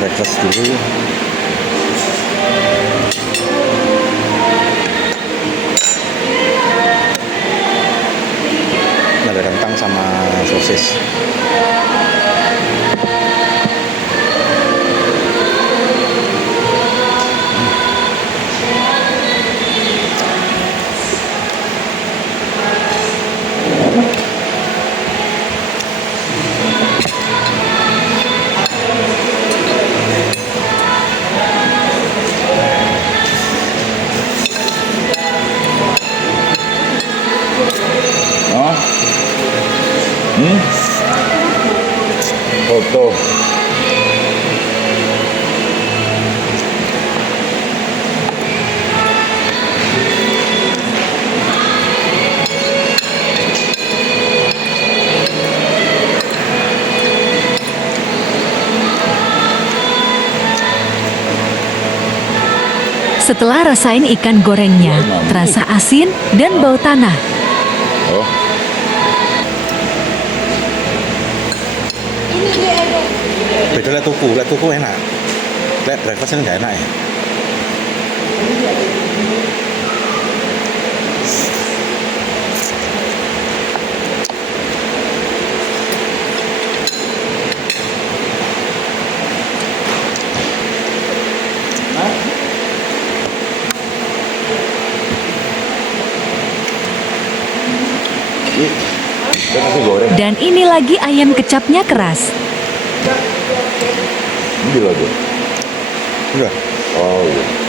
breakfast dulu. Ada kentang sama sosis. Foto. Setelah rasain ikan gorengnya, terasa asin dan bau tanah. Oh. Beda lah tuku enak. Lek breakfast ini nggak enak ya. Dan ini lagi ayam kecapnya keras. Ini lagi. Enggak. Oh iya.